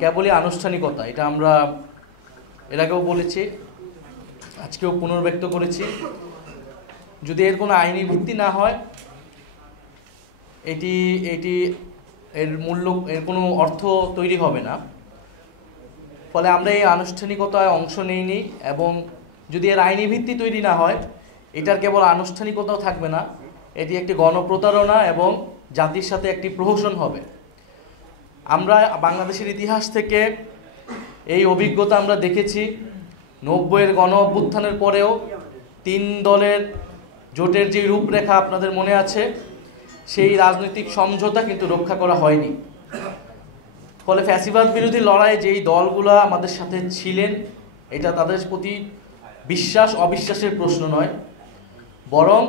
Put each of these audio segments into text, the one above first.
কেবলই আনুষ্ঠানিকতা, এটা আমরা এর আগেও বলেছি, আজকেও পুনর্ব্যক্ত করেছি। যদি এর কোনো আইনি ভিত্তি না হয়, এটি এটি এর মূল্য, এর কোনো অর্থ তৈরি হবে না। ফলে আমরা এই আনুষ্ঠানিকতায় অংশ নিইনি, এবং যদি এর আইনি ভিত্তি তৈরি না হয়, এটার কেবল আনুষ্ঠানিকতাও থাকবে না, এটি একটি গণপ্রতারণা এবং জাতির সাথে একটি প্রহসন হবে। আমরা বাংলাদেশের ইতিহাস থেকে এই অভিজ্ঞতা আমরা দেখেছি। 90-এর গণ অভ্যুত্থানের পরেও 3 দলের জোটের যে রূপরেখা আপনাদের মনে আছে, সেই রাজনৈতিক সমঝোতা কিন্তু রক্ষা করা হয়নি। ফলে ফ্যাসিবাদ বিরোধী লড়াইয়ে যেই দলগুলো আমাদের সাথে ছিলেন, এটা তাদের প্রতি বিশ্বাস অবিশ্বাসের প্রশ্ন নয়, বরং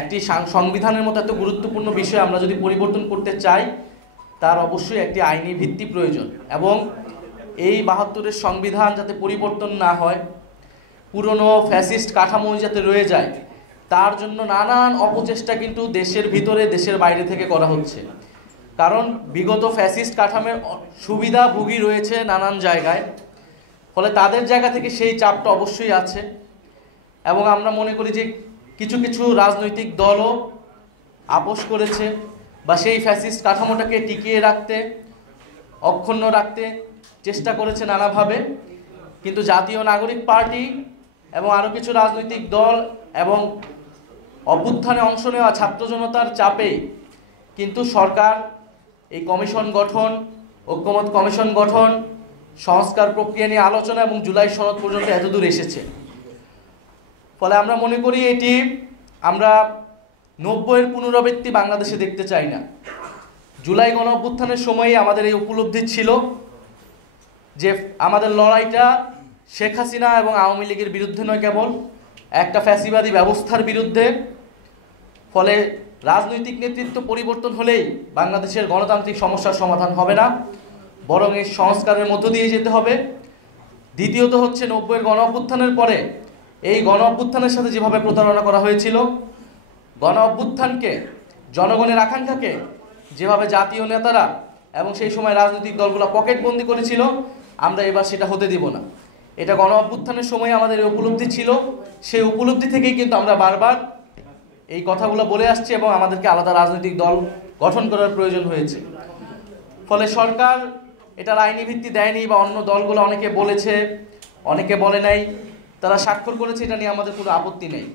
একটি সংবিধানের মতো এত গুরুত্বপূর্ণ বিষয় আমরা যদি পরিবর্তন করতে চাই, তার অবশ্যই একটি আইনি ভিত্তি প্রয়োজন। এবং এই 72-এর সংবিধান যাতে পরিবর্তন না হয়, পুরনো ফ্যাসিস্ট কাঠামো যাতে রয়ে যায়, তার জন্য নানান অপচেষ্টা কিন্তু দেশের ভিতরে দেশের বাইরে থেকে করা হচ্ছে। কারণ বিগত ফ্যাসিস্ট কাঠামোর সুবিধাভোগী রয়েছে নানান জায়গায়, ফলে তাদের জায়গা থেকে সেই চাপটা অবশ্যই আছে। এবং আমরা মনে করি যে কিছু কিছু রাজনৈতিক দলও আপোষ করেছে বা সেই ফ্যাসিস্ট কাঠামোটাকে টিকিয়ে রাখতে, অক্ষুণ্ণ রাখতে চেষ্টা করেছে নানাভাবে। কিন্তু জাতীয় নাগরিক পার্টি এবং আরও কিছু রাজনৈতিক দল এবং অভ্যুত্থানে অংশ নেওয়া ছাত্র জনতার চাপেই কিন্তু সরকার এই কমিশন গঠন, ঐক্যমত কমিশন গঠন, সংস্কার প্রক্রিয়া নিয়ে আলোচনা এবং জুলাই সনদ পর্যন্ত এতদূর এসেছে। ফলে আমরা মনে করি এটি আমরা 90-এর পুনরাবৃত্তি বাংলাদেশে দেখতে চাই না। জুলাই গণ অভ্যুত্থানের সময়ই আমাদের এই উপলব্ধি ছিল যে আমাদের লড়াইটা শেখ হাসিনা এবং আওয়ামী লীগের বিরুদ্ধে নয়, কেবল একটা ফ্যাসিবাদী ব্যবস্থার বিরুদ্ধে। ফলে রাজনৈতিক নেতৃত্ব পরিবর্তন হলেই বাংলাদেশের গণতান্ত্রিক সমস্যার সমাধান হবে না, বরং এই সংস্কারের মধ্য দিয়ে যেতে হবে। দ্বিতীয়ত হচ্ছে 90-এর গণ অভ্যুত্থানের পরে এই গণ অভ্যুত্থানের সাথে যেভাবে প্রতারণা করা হয়েছিল, গণ অভ্যুত্থানকে, জনগণের আকাঙ্ক্ষাকে যেভাবে জাতীয় নেতারা এবং সেই সময় রাজনৈতিক দলগুলো পকেটবন্দি করেছিল, আমরা এবার সেটা হতে দিব না। এটা গণ অভ্যুত্থানের সময় আমাদের এই উপলব্ধি ছিল, সেই উপলব্ধি থেকেই কিন্তু আমরা বারবার এই কথাগুলো বলে আসছি এবং আমাদেরকে আলাদা রাজনৈতিক দল গঠন করার প্রয়োজন হয়েছে। ফলে সরকার এটার আইনি ভিত্তি দেয়নি, বা অন্য দলগুলো অনেকে বলেছে, অনেকে বলে নাই, তারা স্বাক্ষর করেছে, এটা নিয়ে আমাদের কোনো আপত্তি নেই।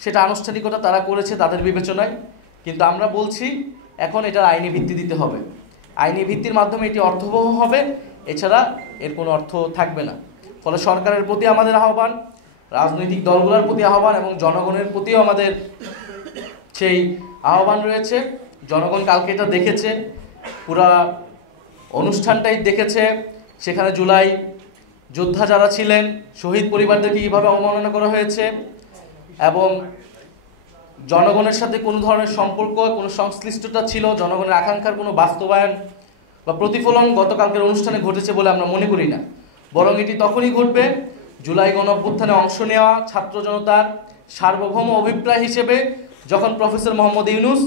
সেটা আনুষ্ঠানিকতা তারা করেছে তাদের বিবেচনায়। কিন্তু আমরা বলছি এখন এটার আইনি ভিত্তি দিতে হবে। আইনি ভিত্তির মাধ্যমে এটি অর্থবহ হবে, এছাড়া এর কোনো অর্থ থাকবে না। ফলে সরকারের প্রতি আমাদের আহ্বান, রাজনৈতিক দলগুলোর প্রতি আহ্বান এবং জনগণের প্রতিও আমাদের সেই আহ্বান রয়েছে। জনগণ কালকে এটা দেখেছে, পুরা অনুষ্ঠানটাই দেখেছে। সেখানে জুলাই যোদ্ধা যারা ছিলেন, শহীদ পরিবারদেরকে কীভাবে অবমাননা করা হয়েছে, এবং জনগণের সাথে কোনো ধরনের সম্পর্ক, কোনো সংশ্লিষ্টতা ছিল, জনগণের আকাঙ্ক্ষার কোনো বাস্তবায়ন বা প্রতিফলন গতকালকের অনুষ্ঠানে ঘটেছে বলে আমরা মনে করি না। বরং এটি তখনই ঘটবে জুলাই গণ অভ্যুত্থানে অংশ নেওয়া ছাত্র জনতার সার্বভৌম অভিপ্রায় হিসেবে যখন প্রফেসর মোহাম্মদ ইউনূস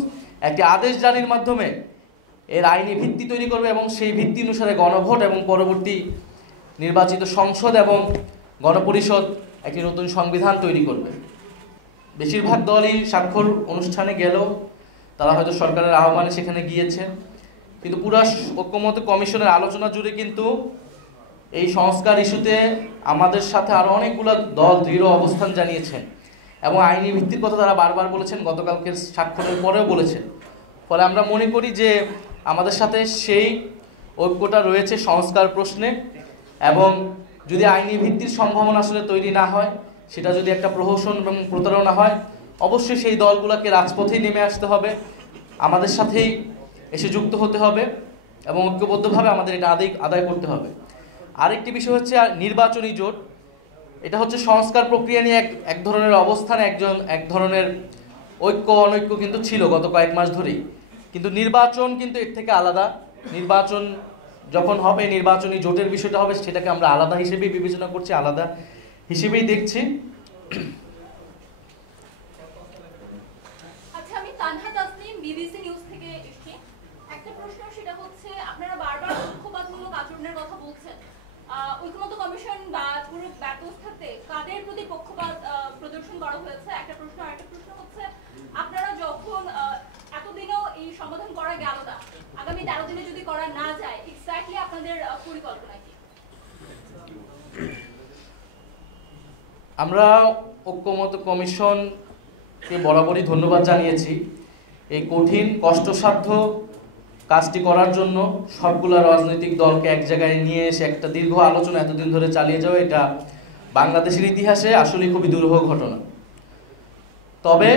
একটি আদেশ জারির মাধ্যমে এর আইনি ভিত্তি তৈরি করবে, এবং সেই ভিত্তি অনুসারে গণভোট এবং পরবর্তী নির্বাচিত সংসদ এবং গণপরিষদ একটি নতুন সংবিধান তৈরি করবে। বেশিরভাগ দলই স্বাক্ষর অনুষ্ঠানে গেলেও তারা হয়তো সরকারের আহ্বানে সেখানে গিয়েছে, কিন্তু পুরা ঐক্যমত কমিশনের আলোচনা জুড়ে কিন্তু এই সংস্কার ইস্যুতে আমাদের সাথে আরও অনেকগুলো দল দৃঢ় অবস্থান জানিয়েছেন এবং আইনি ভিত্তির কথা তারা বারবার বলেছেন, গতকালকের স্বাক্ষরের পরেও বলেছেন। ফলে আমরা মনে করি যে আমাদের সাথে সেই ঐক্যটা রয়েছে সংস্কার প্রশ্নে, এবং যদি আইনি ভিত্তির সম্ভাবনা আসলে তৈরি না হয়, সেটা যদি একটা প্রহসন এবং প্রতারণা হয়, অবশ্যই সেই দলগুলোকে রাজপথেই নেমে আসতে হবে, আমাদের সাথেই এসে যুক্ত হতে হবে এবং ঐক্যবদ্ধভাবে আমাদের এটা আদায় করতে হবে। আরেকটি বিষয় হচ্ছে নির্বাচনী জোট। এটা হচ্ছে সংস্কার প্রক্রিয়া নিয়ে এক ধরনের অবস্থান, এক ধরনের ঐক্য অনৈক্য কিন্তু ছিল গত কয়েক মাস ধরেই, কিন্তু নির্বাচন কিন্তু এর থেকে আলাদা। নির্বাচন যখন হবে, নির্বাচনী জোটের বিষয়টা হবে, সেটাকে আমরা আলাদা হিসেবেই বিবেচনা করছি, আলাদা হিসেবেই দেখছি। আচ্ছা, আমি তানহা তাসনিম, বিবিসি নিউজ থেকে এসেছি। একটা প্রশ্ন, সেটা হচ্ছে আপনারা বারবার পক্ষপাতমূলক আপনাদের পরিকল্পনা কি? আমরা ঐক্যমত্য কমিশনকে বরাবরই ধন্যবাদ জানিয়েছি এই কঠিন কষ্টসাধ্য কাজটি করার জন্য। সবগুলো রাজনৈতিক দলকে এক জায়গায় নিয়ে এসে একটা দীর্ঘ আলোচনা এতদিন ধরে চালিয়ে যাওয়া, এটা বাংলাদেশের ইতিহাসে আসলে খুবই দুরূহ ঘটনা। তবে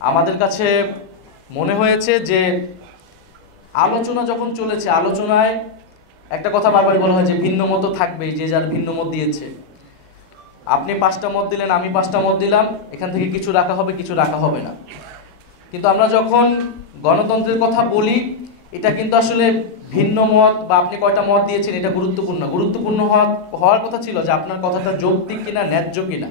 আমাদের কাছে মনে হয়েছে যে আলোচনা যখন চলেছে, আলোচনায় একটা কথা বারবার বলা হয় যে ভিন্ন মত থাকবেই, যে যার ভিন্ন মত দিয়েছে। আপনি 5টা মত দিলেন, আমি 5টা মত দিলাম, এখান থেকে কিছু রাখা হবে, কিছু রাখা হবে না। কিন্তু আমরা যখন গণতন্ত্রের কথা বলি, এটা কিন্তু আসলে ভিন্ন মত বা আপনি কয়টা মত দিয়েছেন এটা গুরুত্বপূর্ণ হওয়ার কথা ছিল যে আপনার কথাটা যৌক্তিক কিনা, ন্যায্য কিনা।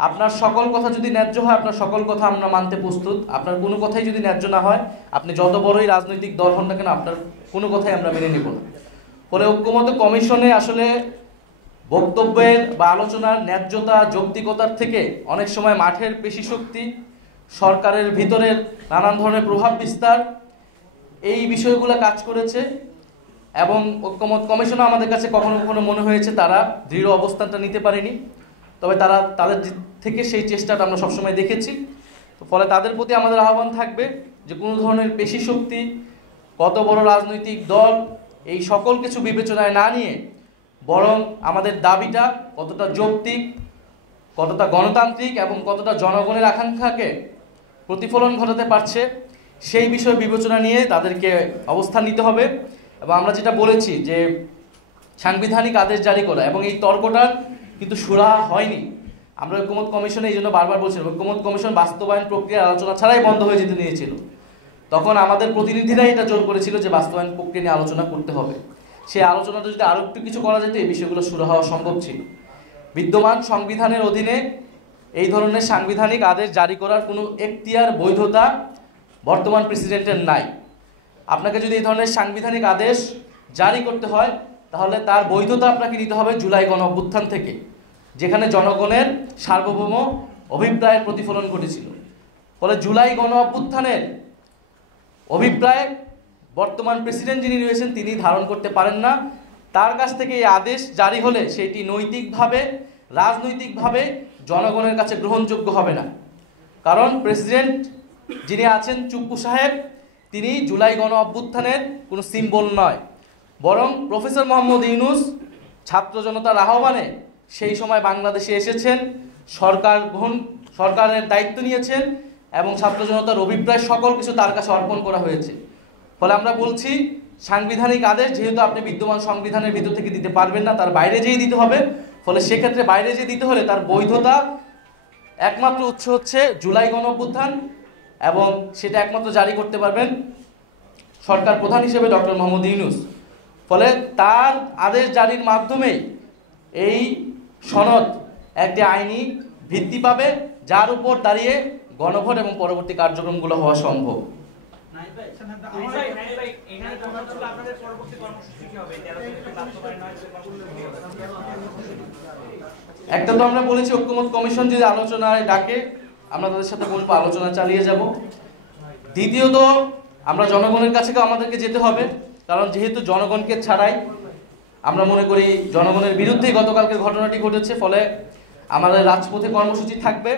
আপনার সকল কথা যদি ন্যায্য হয়, আপনার সকল কথা আমরা মানতে প্রস্তুত। আপনার কোনো কথাই যদি ন্যায্য না হয়, আপনি যত বড়ই রাজনৈতিক দল হন না কেন, আপনার কোনো কথাই আমরা মেনে নেব না। ফলে ঐক্যমত্য কমিশনে আসলে বক্তব্যের বা আলোচনার ন্যায্যতা, যৌক্তিকতার থেকে অনেক সময় মাঠের পেশিশক্তি, সরকারের ভিতরের নানান ধরনের প্রভাব বিস্তার, এই বিষয়গুলো কাজ করেছে। এবং ঐক্যমত্য কমিশনও আমাদের কাছে কখনো কখনো মনে হয়েছে তারা দৃঢ় অবস্থানটা নিতে পারেনি। তবে তাদের থেকে সেই চেষ্টাটা আমরা সবসময় দেখেছি। তো ফলে তাদের প্রতি আমাদের আহ্বান থাকবে যে কোনো ধরনের পেশিশক্তি, কত বড় রাজনৈতিক দল, এই সকল কিছু বিবেচনায় না নিয়ে বরং আমাদের দাবিটা কতটা যৌক্তিক, কতটা গণতান্ত্রিক এবং কতটা জনগণের আকাঙ্ক্ষাকে প্রতিফলন ঘটাতে পারছে, সেই বিষয় বিবেচনা নিয়ে তাদেরকে অবস্থান নিতে হবে। এবং আমরা যেটা বলেছি যে সাংবিধানিক আদেশ জারি করা, এবং এই তর্কটার কিন্তু সুরাহা হয়নি। আমরা ঐক্যমত্য কমিশনে এই জন্য বারবার বলছিলাম, ঐক্যমত্য কমিশন বাস্তবায়ন প্রক্রিয়ার আলোচনা ছাড়াই বন্ধ হয়ে যেতে নিয়েছিল। তখন আমাদের প্রতিনিধিরাই এটা জোর করেছিল যে বাস্তবায়ন প্রক্রিয়া নিয়ে আলোচনা করতে হবে। সেই আলোচনাটা যদি আরও একটু কিছু করা যেত, এই বিষয়গুলো সুরাহা হওয়া সম্ভব ছিল। বিদ্যমান সংবিধানের অধীনে এই ধরনের সাংবিধানিক আদেশ জারি করার কোনো এখতিয়ার, বৈধতা বর্তমান প্রেসিডেন্টের নাই। আপনাকে যদি এই ধরনের সাংবিধানিক আদেশ জারি করতে হয়, তাহলে তার বৈধতা আপনাকে নিতে হবে জুলাই গণ অভ্যুত্থান থেকে, যেখানে জনগণের সার্বভৌম অভিপ্রায়ের প্রতিফলন ঘটেছিল। ফলে জুলাই গণ অভ্যুত্থানের অভিপ্রায় বর্তমান প্রেসিডেন্ট যিনি রয়েছেন তিনি ধারণ করতে পারেন না। তার কাছ থেকে এই আদেশ জারি হলে সেটি নৈতিকভাবে, রাজনৈতিকভাবে জনগণের কাছে গ্রহণযোগ্য হবে না। কারণ প্রেসিডেন্ট যিনি আছেন চুপ্পু সাহেব, তিনি জুলাই গণ অভ্যুত্থানের কোনো সিম্বল নয়, বরং প্রফেসর মোহাম্মদ ইউনূস ছাত্র জনতার আহ্বানে সেই সময় বাংলাদেশে এসেছেন, সরকারের দায়িত্ব নিয়েছেন এবং ছাত্র জনতার অভিপ্রায় সকল কিছু তার কাছে অর্পণ করা হয়েছে। ফলে আমরা বলছি সাংবিধানিক আদেশ যেহেতু আপনি বিদ্যমান সংবিধানের ভিতর থেকে দিতে পারবেন না, তার বাইরে যেয়ে দিতে হবে। ফলে সেক্ষেত্রে বাইরে যেয়ে দিতে হলে তার বৈধতা একমাত্র উৎস হচ্ছে জুলাই গণ অভ্যুত্থান, এবং সেটা একমাত্র জারি করতে পারবেন সরকার প্রধান হিসেবে ডক্টর মোহাম্মদ ইউনূস। ফলে তার আদেশ জারির মাধ্যমেই এই সনদ একটি আইনি ভিত্তি পাবে, যার উপর দাঁড়িয়ে গণভোট এবং পরবর্তী কার্যক্রমগুলো হওয়া সম্ভব। একটা তো আমরা বলেছি ঐক্যমত্য কমিশন যদি আলোচনায় ডাকে আমরা তাদের সাথে বলবো, আলোচনা চালিয়ে যাব। দ্বিতীয়ত আমরা জনগণের কাছে আমাদেরকে যেতে হবে, কারণ যেহেতু জনগণকে ছাড়াই আমরা মনে করি জনগণের বিরুদ্ধেই গতকালকের ঘটনাটি ঘটেছে। ফলে আমাদের রাজপথে কর্মসূচি থাকবে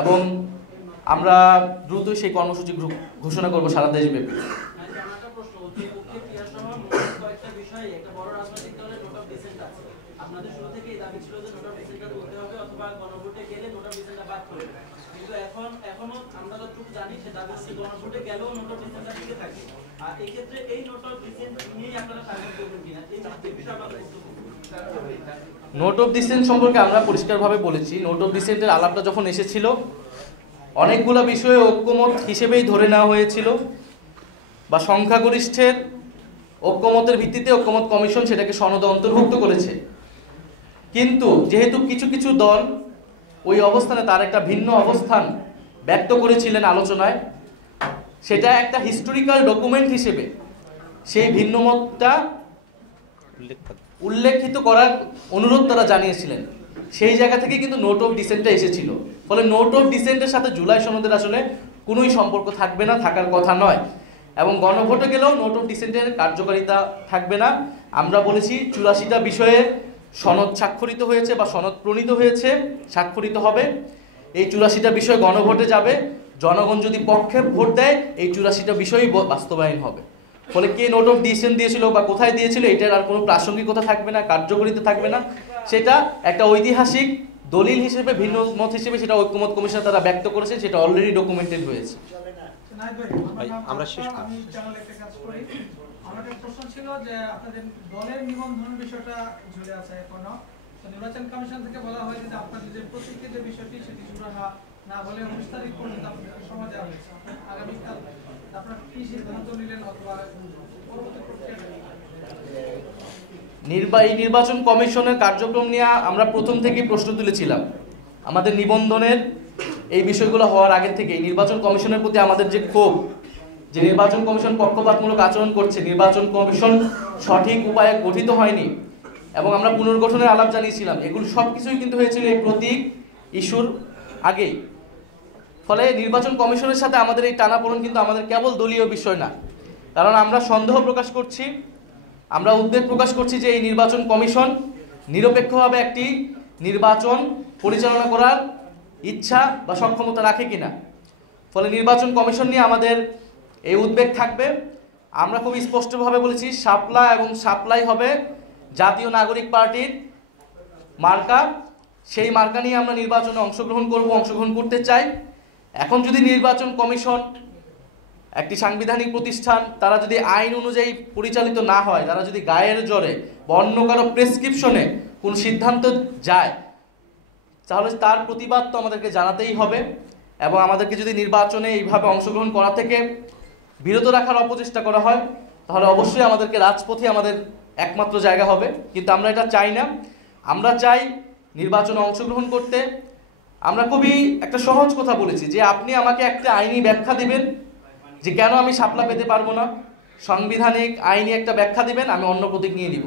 এবং আমরা দ্রুতই সেই কর্মসূচি ঘোষণা করব সারা দেশব্যাপী। নোট অফ ডিসেন্ট সম্পর্কে আমরা পরিষ্কারভাবে বলেছি, নোট অফ ডিসেন্টের আলাপটা যখন এসেছিল অনেকগুলো বিষয়ে ঐক্যমত হিসেবেই ধরে নেওয়া হয়েছিল, বা সংখ্যাগরিষ্ঠের ঐক্যমতের ভিত্তিতে ঐক্যমত কমিশন সেটাকে সনদে অন্তর্ভুক্ত করেছে। কিন্তু যেহেতু কিছু কিছু দল ওই অবস্থানে তার একটা ভিন্ন অবস্থান ব্যক্ত করেছিলেন আলোচনায়, সেটা একটা হিস্টোরিক্যাল ডকুমেন্ট হিসেবে সেই ভিন্ন মতটা উল্লেখিত করার অনুরোধ তারা জানিয়েছিলেন। সেই জায়গা থেকে কিন্তু নোট অফ ডিসেন্টটা এসেছিল। ফলে নোট অফ ডিসেন্টের সাথে জুলাই সনদের আসলে কোনোই সম্পর্ক থাকবে না, থাকার কথা নয়। এবং গণভোটে গেলেও নোট অফ ডিসেন্টের কার্যকারিতা থাকবে না। আমরা বলেছি 84টা বিষয়ে সনদ স্বাক্ষরিত হয়েছে বা সনদ প্রণীত হয়েছে, স্বাক্ষরিত হবে। এই 84টা বিষয় গণভোটে যাবে, জনগণ যদি পক্ষে ভোট দেয় এই 84টা বিষয়ই বাস্তবায়ন হবে। ফলে কে নোট অফ ডিসেন্ট দিয়েছিল বা কোথায় দিয়েছিল এটার আর কোনো প্রাসঙ্গিকতা থাকবে না, কার্যকরিতা থাকবে না। সেটা একটা ঐতিহাসিক দলিল হিসেবে, ভিন্ন মত হিসেবে সেটা ঐক্যমত কমিশন তারা ব্যক্ত করেছে, সেটা অলরেডি ডকুমেন্টেড হয়েছে। আমরা শেষ আমি চ্যানেলে একটা কাজ করি। আমার একটা প্রশ্ন ছিল যে আপনাদের দলের নিবন্ধন বিষয়টা ঝুলে আছে এখনো, তো নির্বাচন কমিশন থেকে বলা হয়েছে যে আপনাদের যে প্রতীকের যে বিষয়টি সেটি শুরু না হলে 19 তারিখ পর্যন্ত আপনাদের সময় দেওয়া হয়েছে। আগামীকাল আপনারা কি সিদ্ধান্ত নিলেন অথবা পরবর্তী প্রক্রিয়া? নির্বাচন কমিশনের কার্যক্রম নিয়ে আমরা প্রথম থেকেই প্রশ্ন তুলেছিলাম। আমাদের নিবন্ধনের এই বিষয়গুলো হওয়ার আগে থেকেই নির্বাচন কমিশনের প্রতি আমাদের যে ক্ষোভ, যে নির্বাচন কমিশন পক্ষপাতমূলক আচরণ করছে, নির্বাচন কমিশন সঠিক উপায়ে গঠিত হয়নি এবং আমরা পুনর্গঠনের আলাপ জানিয়েছিলাম, এগুলো সব কিছুই কিন্তু হয়েছিল এই প্রতীক ইস্যুর আগেই। ফলে নির্বাচন কমিশনের সাথে আমাদের এই টানাপোড়েন কিন্তু আমাদের কেবল দলীয় বিষয় না, কারণ আমরা সন্দেহ প্রকাশ করছি, আমরা উদ্বেগ প্রকাশ করছি যে এই নির্বাচন কমিশন নিরপেক্ষভাবে একটি নির্বাচন পরিচালনা করার ইচ্ছা বা সক্ষমতা রাখে কিনা। ফলে নির্বাচন কমিশন নিয়ে আমাদের এই উদ্বেগ থাকবে। আমরা খুব স্পষ্টভাবে বলেছি শাপলা এবং সাপ্লাই হবে জাতীয় নাগরিক পার্টির মার্কা, সেই মার্কা নিয়ে আমরা নির্বাচনে অংশগ্রহণ করতে চাই। এখন যদি নির্বাচন কমিশন একটি সাংবিধানিক প্রতিষ্ঠান, তারা যদি আইন অনুযায়ী পরিচালিত না হয়, তারা যদি গায়ের জোরে বা অন্য কারো প্রেসক্রিপশনে কোন সিদ্ধান্ত যায়, তাহলে তার প্রতিবাদ তো আমাদেরকে জানাতেই হবে এবং আমাদেরকে যদি নির্বাচনে এইভাবে অংশগ্রহণ করা থেকে বিরত রাখার অপচেষ্টা করা হয়, তাহলে অবশ্যই আমাদেরকে রাজপথে আমাদের একমাত্র জায়গা হবে। কিন্তু আমরা এটা চাই না। আমরা চাই নির্বাচনে অংশগ্রহণ করতে। আমরা খুবই একটা সহজ কথা বলেছি যে আপনি আমাকে একটা আইনি ব্যাখ্যা দিবেন যে কেন আমি শাপলা পেতে পারবো না, সাংবিধানিক আইনি একটা ব্যাখ্যা দিবেন, আমি অন্য প্রতীক নিয়ে নিব।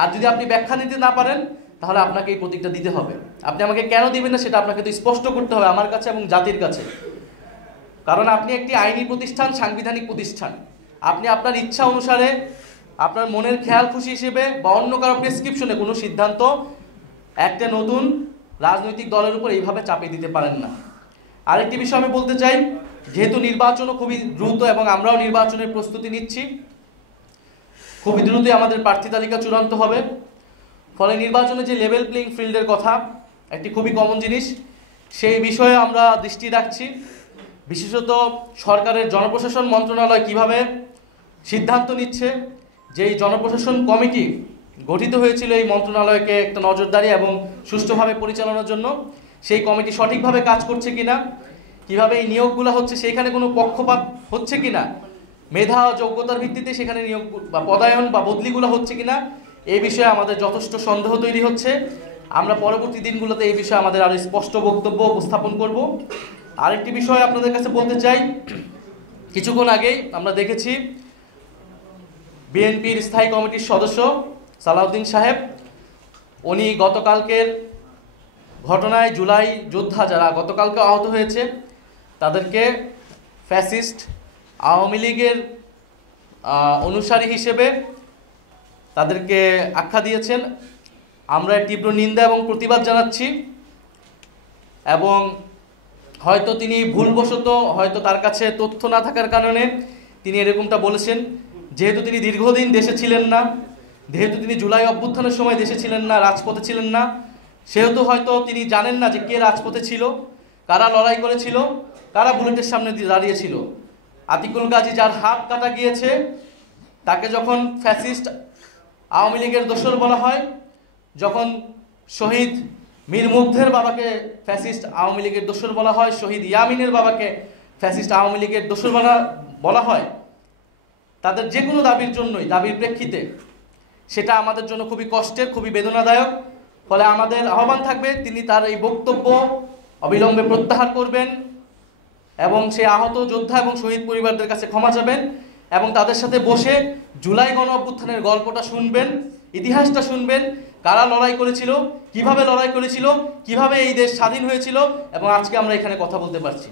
আর যদি আপনি ব্যাখ্যা দিতে না পারেন তাহলে আপনাকে এই প্রতীকটা দিতে হবে। আপনি আমাকে কেন দিবেন না সেটা আপনাকে তো স্পষ্ট করতে হবে আমার কাছে এবং জাতির কাছে। কারণ আপনি একটি আইনি প্রতিষ্ঠান, সাংবিধানিক প্রতিষ্ঠান, আপনি আপনার ইচ্ছা অনুসারে আপনার মনের খেয়াল খুশি হিসেবে বা অন্য কারো প্রেসক্রিপশনে কোনো সিদ্ধান্ত একটা নতুন রাজনৈতিক দলের উপর এইভাবে চাপিয়ে দিতে পারেন না। আরেকটি বিষয় আমি বলতে চাই, যেহেতু নির্বাচনও খুবই দ্রুত এবং আমরাও নির্বাচনের প্রস্তুতি নিচ্ছি, খুবই দ্রুতই আমাদের প্রার্থী তালিকা চূড়ান্ত হবে। ফলে নির্বাচনে যে লেভেল প্লেইং ফিল্ডের কথা, একটি খুবই কমন জিনিস, সেই বিষয়ে আমরা দৃষ্টি রাখছি। বিশেষত সরকারের জনপ্রশাসন মন্ত্রণালয় কিভাবে সিদ্ধান্ত নিচ্ছে, যে এই জনপ্রশাসন কমিটি গঠিত হয়েছিল এই মন্ত্রণালয়কে একটা নজরদারি এবং সুষ্ঠুভাবে পরিচালনার জন্য, সেই কমিটি সঠিকভাবে কাজ করছে কিনা, কিভাবে এই নিয়োগগুলো হচ্ছে সেখানে কোনো পক্ষপাত হচ্ছে কিনা, মেধা ও যোগ্যতার ভিত্তিতে সেখানে নিয়োগ বা পদায়ন বা বদলিগুলো হচ্ছে কিনা, এই বিষয়ে আমাদের যথেষ্ট সন্দেহ তৈরি হচ্ছে। আমরা পরবর্তী দিনগুলোতে এই বিষয়ে আমাদের আরও স্পষ্ট বক্তব্য উপস্থাপন করব। আরেকটি বিষয় আপনাদের কাছে বলতে চাই, কিছুক্ষণ আগেই আমরা দেখেছি বিএনপির স্থায়ী কমিটির সদস্য সালাউদ্দিন সাহেব, উনি গতকালকের ঘটনায় জুলাই যোদ্ধা যারা গতকালকে আহত হয়েছে তাদেরকে ফ্যাসিস্ট আওয়ামী লীগের অনুসারী হিসেবে তাদেরকে আখ্যা দিয়েছেন। আমরা তীব্র নিন্দা এবং প্রতিবাদ জানাচ্ছি এবং হয়তো তিনি ভুলবশত, হয়তো তার কাছে তথ্য না থাকার কারণে তিনি এরকমটা বলেছেন। যেহেতু তিনি দীর্ঘদিন দেশে ছিলেন না, যেহেতু তিনি জুলাই অভ্যুত্থানের সময় দেশে ছিলেন না, রাজপথে ছিলেন না, সেহেতু হয়তো তিনি জানেন না যে কে রাজপথে ছিল, কারা লড়াই করেছিল, কারা বুলেটের সামনে দাঁড়িয়েছিল। আতিকুল গাজী যার হাত কাটা গিয়েছে, তাকে যখন ফ্যাসিস্ট আওয়ামী লীগের দোসর বলা হয়, যখন শহীদ মীর মুগ্ধের বাবাকে ফ্যাসিস্ট আওয়ামী লীগের দোসর বলা হয়, শহীদ ইয়ামিনের বাবাকে ফ্যাসিস্ট আওয়ামী লীগের দোসর বলা হয়, তাদের যে কোনো দাবির জন্যই, দাবির প্রেক্ষিতে, সেটা আমাদের জন্য খুবই কষ্টের, খুবই বেদনাদায়ক। ফলে আমাদের আহ্বান থাকবে তিনি তার এই বক্তব্য অবিলম্বে প্রত্যাহার করবেন এবং সেই আহত যোদ্ধা এবং শহীদ পরিবারদের কাছে ক্ষমা চাবেন এবং তাদের সাথে বসে জুলাই গণ অভ্যুত্থানের গল্পটা শুনবেন, ইতিহাসটা শুনবেন, কারা লড়াই করেছিল, কিভাবে লড়াই করেছিল, কিভাবে এই দেশ স্বাধীন হয়েছিল এবং আজকে আমরা এখানে কথা বলতে পারছি।